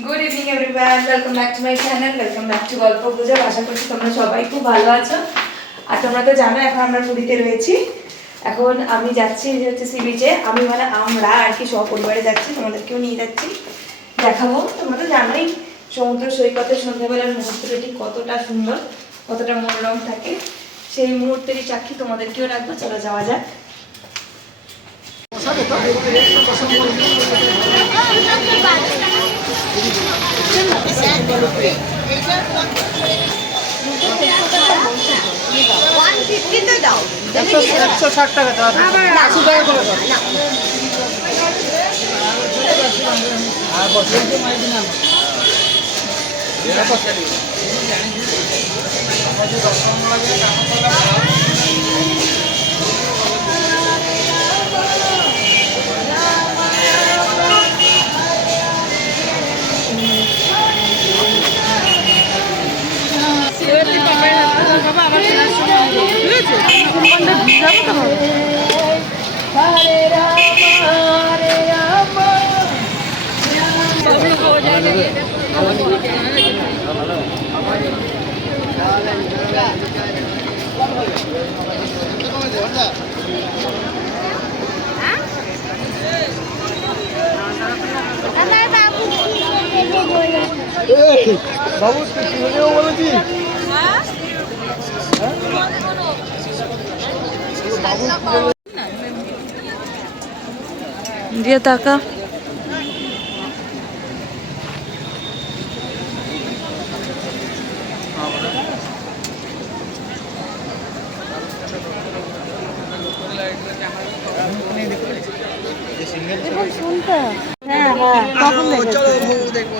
Good evening everyone, welcome back to my channel, welcome back to গল্প গুজব। আশা করছি তোমরা সবাই খুব ভালো আছো। আর তোমরা তো জানো এখন আমরা পুরীতে রয়েছি। এখন আমি যাচ্ছি যে হচ্ছে সি বিচে। আমরা আর কি সপরিবারে যাচ্ছি, তোমাদেরকেও নিয়ে যাচ্ছি, দেখাবো। তোমরা তো জানোই সমুদ্র সৈকতের সন্ধ্যাবেলার মুহূর্তটা ঠিক কতটা সুন্দর, কতটা মনোরম থাকে। সেই মুহূর্তেরই সাক্ষী তোমাদেরকেও রাখবো। চলো যাওয়া যাক। বাবু বলেছি দিয়ে টাকা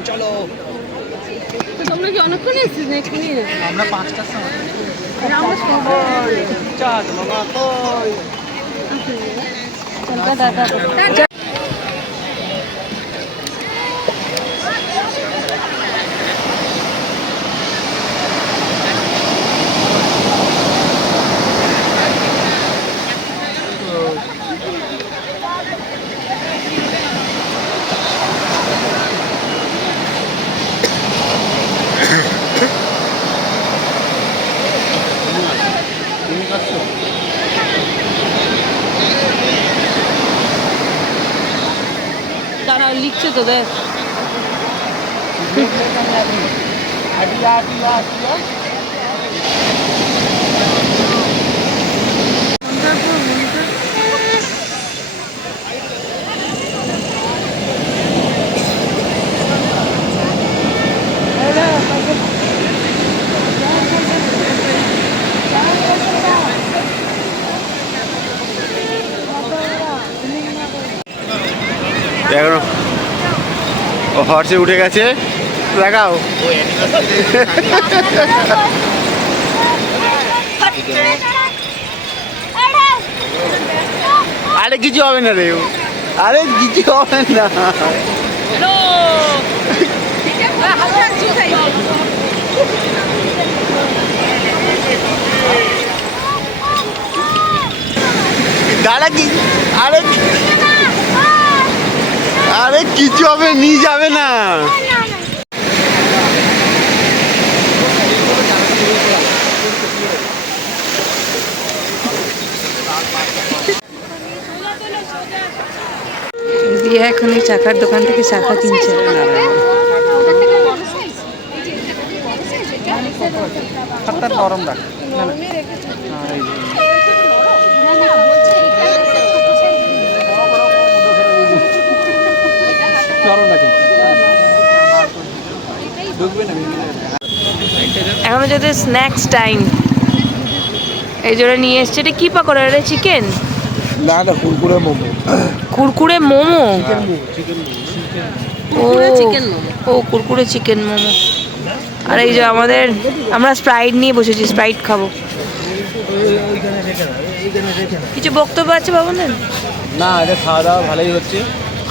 চলো তোমরা কি অনেকক্ষণ এসেছিস না এক্ষুনি? আমরা 5টার সময় দাঁড়াও, লিখছে তো দেখ। দেখো ও হর্সে উঠে গেছে, দেখাও। আরে কিছু হবে না রে, আরে কিছু হবে না। দাঁড়া কি, আরে আরে কিছু হবে, নিয়ে যাবে না। দিয়ে এখন এই চাকার দোকান থেকে শাখা কিনছে। নরম রাখ। এখন যদি স্ন্যাক্স টাইম, এই জন্য নিয়ে এসছে। এটা কি পাকোড়া রে? চিকেন না না, কুরকুরে মোমো। কুরকুরে মোমো। চিকেন মোমো। ও কুরকুরে চিকেন মোমো। আর এই যে আমরা স্প্রাইট নিয়ে বসেছি, স্প্রাইট খাবো। কিছু বক্তব্য আছে বাবুদের? না, এটা খাওয়া দাওয়া ভালোই হচ্ছে।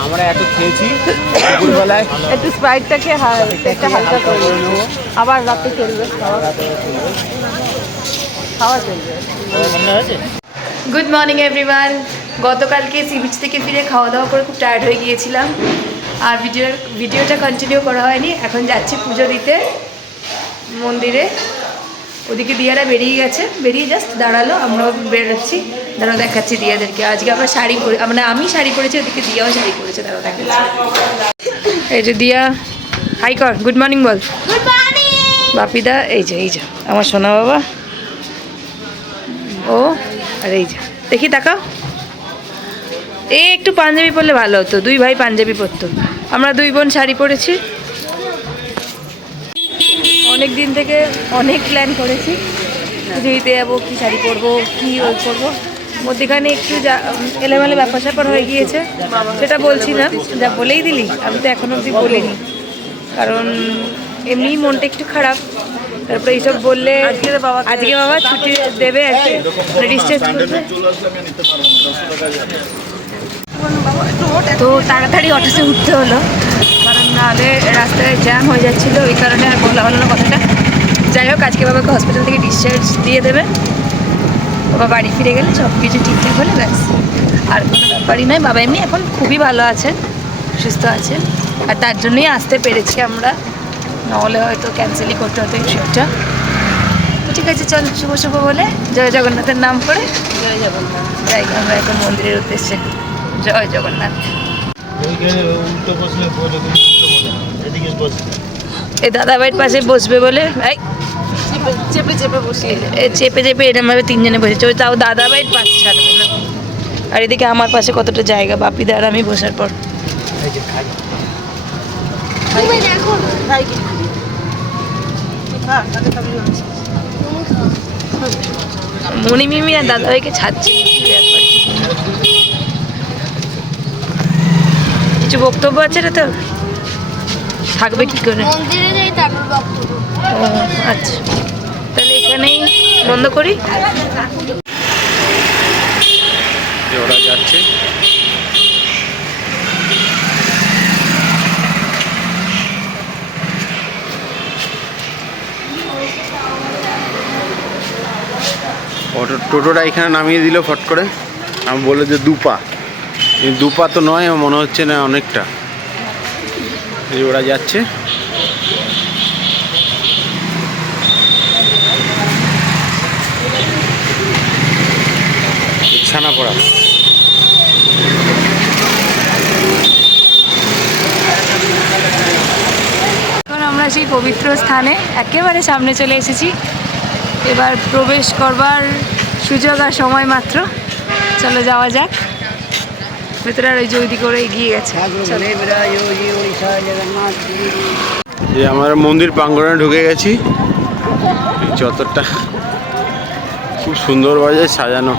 আমরা এত খেয়েছি দুপুরবেলায়, একটু স্প্রাইটটাকে পেটটা হালকা করে নেবো, আবার রাতে চলবে খাওয়া চলবে। Good morning everyone. গতকালকে সি বিচ থেকে ফিরে খাওয়া দাওয়া করে খুব টায়ার্ড হয়ে গিয়েছিলাম। আর ভিডিওটা কন্টিনিউ করা হয়নি। এখন যাচ্ছি পুজো দিতে মন্দিরে। ওদিকে দিয়ারা বেরিয়ে গেছে, বেরিয়ে জাস্ট দাঁড়ালো, আমরাও বেরোচ্ছি। দাঁড়াও দেখাচ্ছি দিয়াদেরকে। আজকে আমরা শাড়ি পরে, মানে আমি শাড়ি পরেছি, ওদিকে দিয়াও শাড়ি পরেছে। দাঁড়াও দেখাচ্ছি। এই যে দিয়া, হাই কর, গুড মর্নিং বল। Good morning. বাপিদা, এই যে আমার সোনা বাবা, ও আর এই যে দেখি তাকাও। এই একটু পাঞ্জাবি পরলে ভালো হতো, দুই ভাই পাঞ্জাবি পরতো, আমরা দুই বোন শাড়ি পরেছি। অনেক দিন থেকে অনেক প্ল্যান করেছি, পুজোতে যাবো, কী শাড়ি পরবো, কী ওই করবো। মধ্যেখানে একটু যা এলোমেলো ব্যাপার স্যাপার হয়ে গিয়েছে, সেটা বলছি না, যা বলেই দিলি। আমি তো এখনো অবধি বলিনি, কারণ এমনিই মনটা একটু খারাপ। তারপরে এইসব বললে আজকে বাবা ছুটি দেবে, রিস্টেস্ট করবে। তো তাড়াতাড়ি অটোসে উঠতে হলো, কারণ নাহলে রাস্তায় জ্যাম হয়ে যাচ্ছিলো, ওই কারণে আর বলা হলো না কথাটা। যাই হোক, আজকে বাবাকে হসপিটাল থেকে ডিসচার্জ দিয়ে দেবে। বাবা বাড়ি ফিরে গেলে সব কিছু ঠিকঠাক হলে ব্যাস, আর কোনো ব্যাপারই নয়। বাবা এমনি এখন খুবই ভালো আছে, সুস্থ আছে, আর তার জন্যই আসতে পেরেছি আমরা, নাহলে হয়তো ক্যান্সেলই করতে হতো এই ট্রিপটা। তো ঠিক আছে, চল শুভ শুভ বলে জয় জগন্নাথের নাম করে জয় জগন্নাথ। যাই আমরা এখন মন্দিরের উদ্দেশ্যে। জয় জগন্নাথ। এই দাদাবাড়ির পাশে বসবে বলে এই চেপে চেপে বসিয়ে চেপে চেপে এরমভাবে তিনজনে বসেছে, ওই তাও দাদাবাড়ির পাশে ছাড়বে না। আর এদিকে আমার পাশে কতটা জায়গা, বাপিদা আর আমি বসার পর। তুমি দেখো মণি মিমি আর দাদাভাইকে ছাড়ছে, কিছু বক্তব্য আছে রে তো, থাকবে কি করে? মন্দিরে যাই তারপর বক্তব্য। ও আচ্ছা, তাহলে এখানেই বন্ধ করি। ওরা যাচ্ছে, টোটোটা এখানে নামিয়ে দিল ফট করে। আমি বললো যে দুপা, দুপা তো নয়, মনে হচ্ছে না অনেকটা। এই ওরা যাচ্ছে, ছানাপড়া। এখন আমরা সেই পবিত্র স্থানে একেবারে সামনে চলে এসেছি। এবার প্রবেশ করবার সুযোগ আর সময় মাত্র। চলো যাওয়া যাক ভেতরে। আর ওই যে ওইদিকে করে এগিয়ে গেছে। যে আমরা মন্দির প্রাঙ্গণে ঢুকে গেছি। চত্বরটা খুব সুন্দরভাবে সাজানো,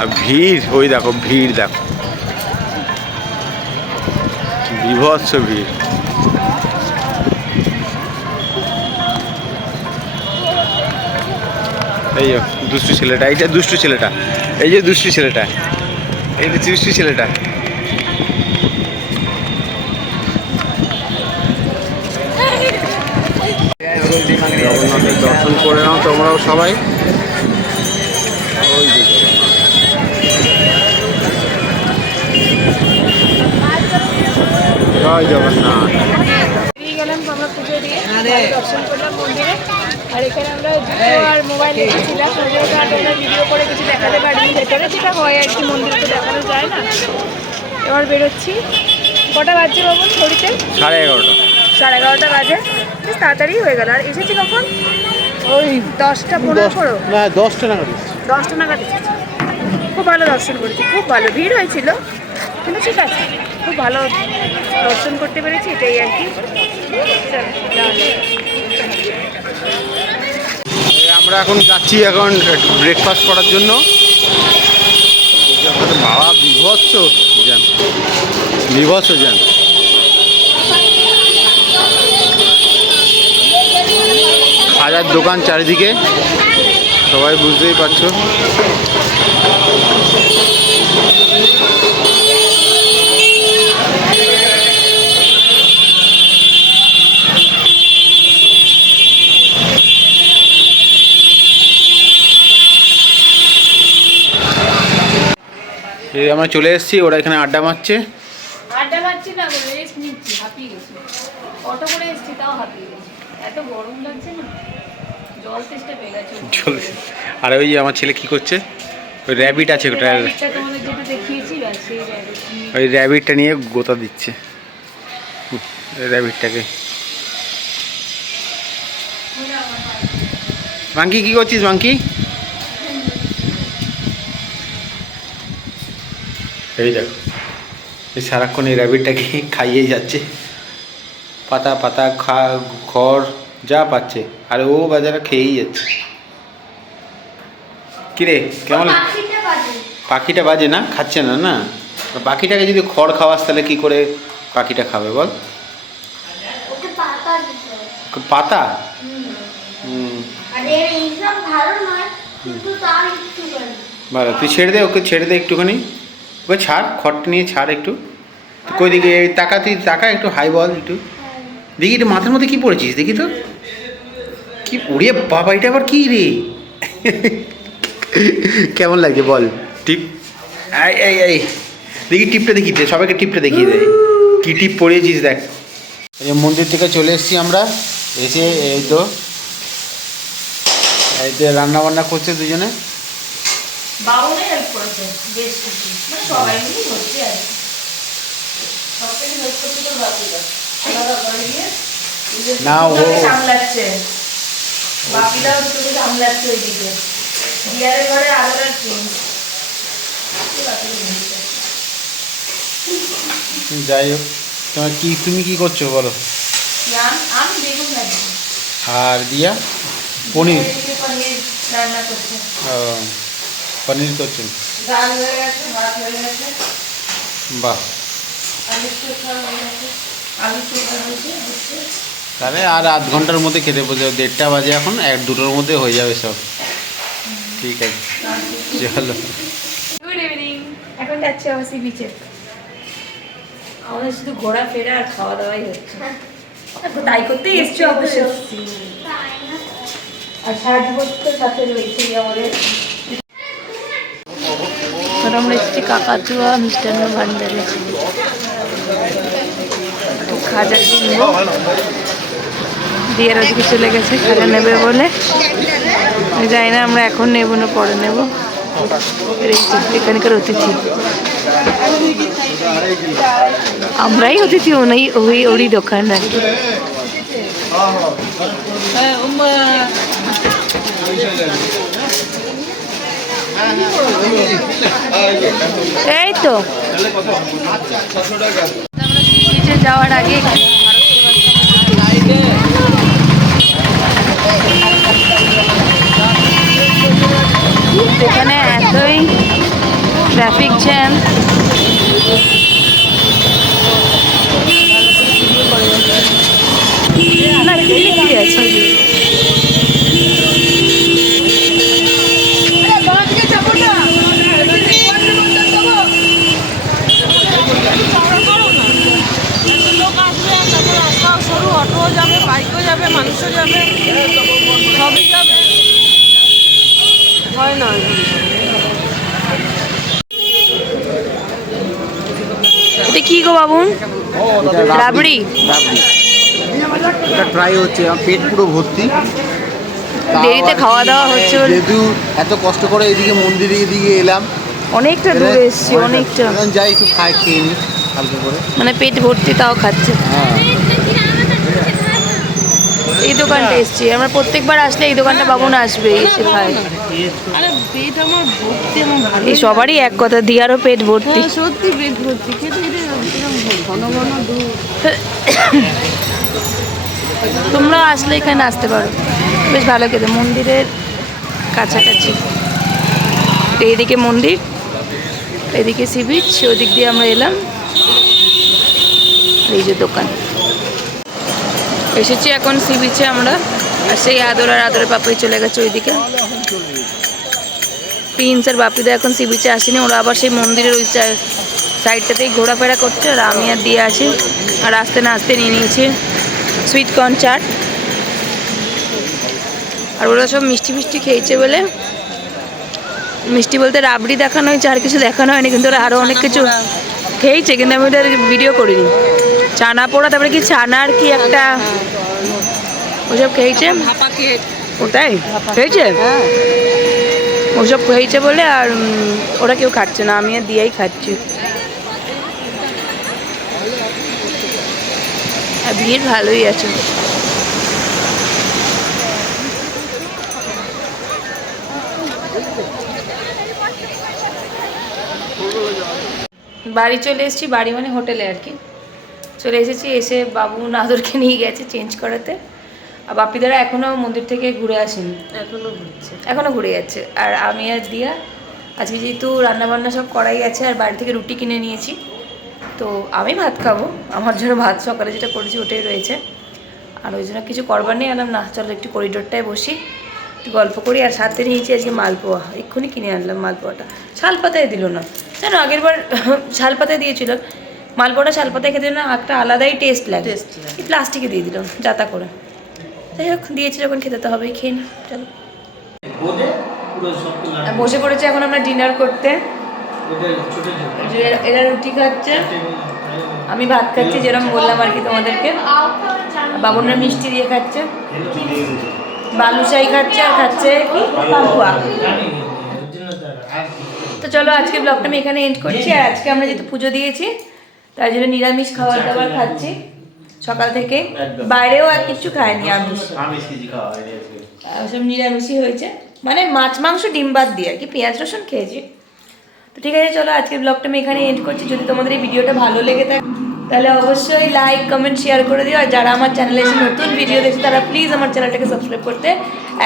আর ভিড়, ওই দেখো ভিড়, দেখো বিভৎস ভিড়। এই যে দুষ্টু ছেলেটা, এইটা দুষ্টু ছেলেটা, এই যে দুষ্টু ছেলেটা, এই যে দুষ্টু ছেলেটা। জগন্নাথের দর্শন করে নাও তোমরাও সবাই। ওই যে জয় জগন্নাথ। বেরিয়ে গেলাম আমরা পুজো দিয়ে, দর্শন করলাম মন্দিরে। আর এখানে আমরা জুতো আর মোবাইল রেখেছিলাম, আমরা ভিডিও করে কিছু দেখাতে পারিনি ভেতরে, যেটা হয় আর কি, মন্দিরে তো দেখানো যায় না। এবার বেরোচ্ছি। কটা বাজছে বাবু ঘড়িতে? 11:30। 11:30 বাজে, বেশ তাড়াতাড়ি হয়ে গেল। আর এসেছি কখন? ওই 10টা 15 না 10টা নাগাদ। 10টা নাগাদ এসেছি। খুব ভালো দর্শন করেছি, খুব ভালো ভিড় হয়েছিল, কিন্তু ঠিক আছে, খুব ভালো দর্শন করতে পেরেছি, এটাই আর কি। আমরা এখন যাচ্ছি এখন ব্রেকফাস্ট করার জন্য। বাবা বিভৎস জ্যাম, বিভৎস জ্যাম। হাজার দোকান চারিদিকে, সবাই বুঝতেই পারছো। আমরা চলে এসেছি, ওরা এখানে আড্ডা মারছে। আড্ডা মারছি না, হাঁপিয়ে গেছি, অটো করে এসেছি তাও হাঁপিয়ে গেছি, এত গরম লাগছে না, জল তেষ্টা পেয়ে গেছে। চলে। আর ওই যে আমার ছেলে কি করছে, ওই র্যাবিট আছে ওটা, র্যাবিটটা তোমাদের যেটা দেখিয়েছি ব্যাস সেই র্যাবিট নিয়ে ওই র্যাবিটটা নিয়ে গোতা দিচ্ছে ওই র্যাবিটটাকে। মাঙ্কি কি করছিস মাঙ্কি? এই দেখো এই সারাক্ষণ এই র্যাবিটটাকে খাইয়েই যাচ্ছে, পাতা পাতা খড় যা পাচ্ছে, আর ও বাজারে খেয়েই যাচ্ছে। কিরে কেমন? পাখিটা বাজে। পাখিটা বাজে না, খাচ্ছে না না? পাখিটাকে যদি খড় খাওয়াস তাহলে কি করে পাখিটা খাবে বল? ওকে পাতা দিতে হবে। পাতা? আর এর এক্সাম ভালো নয়, কিন্তু তার একটু করে। ভালো, তুই ছেড়ে দে, ওকে ছেড়ে দে একটুখানি, ওকে ছাড়, খড়টা নিয়ে ছাড় একটু। কই দিকে টাকা, তুই টাকা একটু হাই বল একটু দেখি, এটা মাথার মধ্যে কি পড়েছিস দেখি তো, কি উড়ে বাবা, এটা আবার কি রে? কেমন লাগছে বল টিপ? এই এই এই দেখি টিপটা দেখি, সবাইকে টিপটা দেখিয়ে দেয় কি টিপ পড়িয়েছিস দেখ। এই মন্দির থেকে চলে এসেছি আমরা, এসে এই তো এই যে রান্না বান্না করছে দুজনে। বাবুনে হেল্প করেছে বেশ কিছু, মানে সবাই মিলে হচ্ছে আর কি, সব থেকে হেল্প করতে তো বাপিরা আলাদা করে গিয়ে না, ও সামলাচ্ছে, বাপিরাও দুটোকে সামলাচ্ছে ওইদিকে, বিয়ারের ঘরে আলাদা টিম। যাই হোক, তোমার কি, তুমি কি করছো বলো? আমি বেগুন ভাজি, আর দিয়া পনির, এদিকে পনির রান্না করছে, ও, পনির করছেন, ডাল হয়ে গেছে, ভাত হয়ে গেছে, বাহ। আলুর চোখা হয়ে গেছে, আলুর চোখা হয়েছে হচ্ছে। তাহলে আর আধ ঘন্টার মধ্যে খেতে বসে, 1:30 বাজে এখন, 1-2টোর মধ্যে হয়ে যাবে সব। ঠিক আছে চলো। গুড ইভিনিং, এখন যাচ্ছি আবার সি বিচে। আমাদের শুধু ঘোরাফেরা আর খাওয়া দাওয়াই হচ্ছে, তাই করতেই এসছি অবশ্য, তাই না? আর সাজগোজটার সাথে রয়েছে আমাদের। আমরা এসেছি কাকাতুয়া মিষ্টান্ন ভান্ডারে, খাজা কিনবো, দিয়ার ওদিকে চলে গেছে খাজা নেবে বলে, যাই না আমরা এখন নেবো না পরে নেবো। এখানকার অতিথি আমরাই অতিথি, ওরই দোকান আর কি। এই তো আমরা যাওয়ার আগে এখানে এতই ট্রাফিক জ্যাম, না ঠিক আছে। অটো যাবে, বাইকও যাবে, মানুষও যাবে, সবই যাবে, হয় না। এটা কি গো বাবুন? রাবড়ি। এটা ট্রাই হচ্ছে, আমার পেট পুরো ভর্তি, দেরিতে খাওয়া দাওয়া হচ্ছে বলে যেহেতু এত কষ্ট করে এদিকে মন্দিরের দিকে এলাম, অনেকটা দূরে এসছি, অনেকটা, যাই একটু খেয়ে নিই হালকা করে, মানে পেট ভর্তি তাও খাচ্ছে। হ্যাঁ। এই দোকানটা এসছি আমরা, প্রত্যেকবার আসলে এই দোকানটা বাবুন আসবে, এসে খায়। আরে পেট আমার ভর্তি, আমার ভালো, এই সবারই এক কথা, দিয়ারও পেট ভর্তি। সত্যি পেট ভর্তি, খেতে খেতে ঘন ঘন দুধ। তোমরা আসলে এখানে আসতে পারো, বেশ ভালো খেতে, মন্দিরের কাছাকাছি। এইদিকে মন্দির, এদিকে সি বিচ, ওদিক দিয়ে আমরা এলাম, এই যে দোকান। এসেছি এখন সি বিচে আমরা, আর সেই আদরের পাপাই চলে গেছে ওইদিকে। প্রিন্স আর বাপিদা এখন সি বিচে আসেনি, ওরা আবার সেই মন্দিরের ওই সাইডটাতেই ঘোরাফেরা করছে, আর আমি আর দিয়ে আছি। আর আসতে না আসতে নিয়ে নিয়েছি সুইট কর্ন চাট, আর ওরা সব মিষ্টি মিষ্টি খেয়েছে বলে, মিষ্টি বলতে রাবড়ি দেখানো হয়েছে, আর কিছু দেখানো হয়নি, কিন্তু ওরা আরও অনেক কিছু খেয়েছে, কিন্তু আমি ওদের ভিডিও করিনি। চানা পোড়া, তারপরে কি চানার কি একটা ওসব খেয়েছে। ভাপা কেক। ওটাই খেয়েছে, হ্যাঁ। ওসব খেয়েছে বলে। আর ওরা কেউ খাচ্ছে না, আমি আর দিয়েই খাচ্ছি। আর ভিড় ভালোই আছে। বাড়ি চলে এসেছি, বাড়ি মানে হোটেলে আর কি চলে এসেছি। এসে বাবু নাদরকে নিয়ে গেছে চেঞ্জ করাতে। আর বাপিদারা এখনও মন্দির থেকে ঘুরে আসেনি, এখনও ঘুরে যাচ্ছে। আর আমি আর দিয়া আজকে যেহেতু রান্নাবান্না সব করাই আছে, আর বাড়ি থেকে রুটি কিনে নিয়েছি, তো আমি ভাত খাবো। আমার জন্য ভাত সকালে যেটা করেছি ওটাই রয়েছে, আর ওই জন্য কিছু করবার নেই। আনলাম না, চলো একটু করিডোরটায় বসি, একটু গল্প করি। আর সাথে নিয়েছি আজকে মালপোয়া, এক্ষুনি কিনে আনলাম মালপোয়াটা। শালপাতায় দিল না, জানো আগের বার শালপাতায় দিয়েছিল, মালপোয়াটা শালপাতায় খেতে না একটা আলাদাই টেস্ট লাগে, এই প্লাস্টিকে দিয়ে দিল যাতা করে। যাই হোক, দিয়েছি যখন খেতে তো হবেই, খেয়ে নিই চলো। বসে পড়েছে এখন আমরা ডিনার করতে। এরা রুটি খাচ্ছে, আমি ভাত খাচ্ছি, যেরকম বললাম আর কি তোমাদেরকে। বাবুরা মিষ্টি দিয়ে খাচ্ছে, বালুশাহি খাচ্ছে, আর খাচ্ছে কি পান্তুয়া। তো চলো আজকে ব্লগটা আমি এখানে এন্ড করছি। আর আজকে আমরা যেহেতু পুজো দিয়েছি, তার জন্য নিরামিষ খাবার দাবার খাচ্ছি সকাল থেকে। বাইরেও আর কিছু খাইনি, আমিষ সব নিরামিষই হয়েছে, মানে মাছ মাংস ডিম বাদ দিয়ে আর কি, পেঁয়াজ রসুন খেয়েছি। তো ঠিক আছে, চলো আজকের ব্লগটা আমি এখানে এন্ড করছি। যদি তোমাদের এই ভিডিওটা ভালো লেগে থাকে তাহলে অবশ্যই লাইক কমেন্ট শেয়ার করে দিও। আর যারা আমার চ্যানেলে এসে নতুন ভিডিও দেখছে তারা প্লিজ আমার চ্যানেলটাকে সাবস্ক্রাইব করতে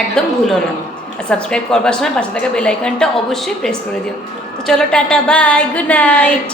একদম ভুলো না। আর সাবস্ক্রাইব করবার সময় পাশে থাকা বেল আইকনটা অবশ্যই প্রেস করে দিও। তো চলো টাটা, বাই, গুড নাইট।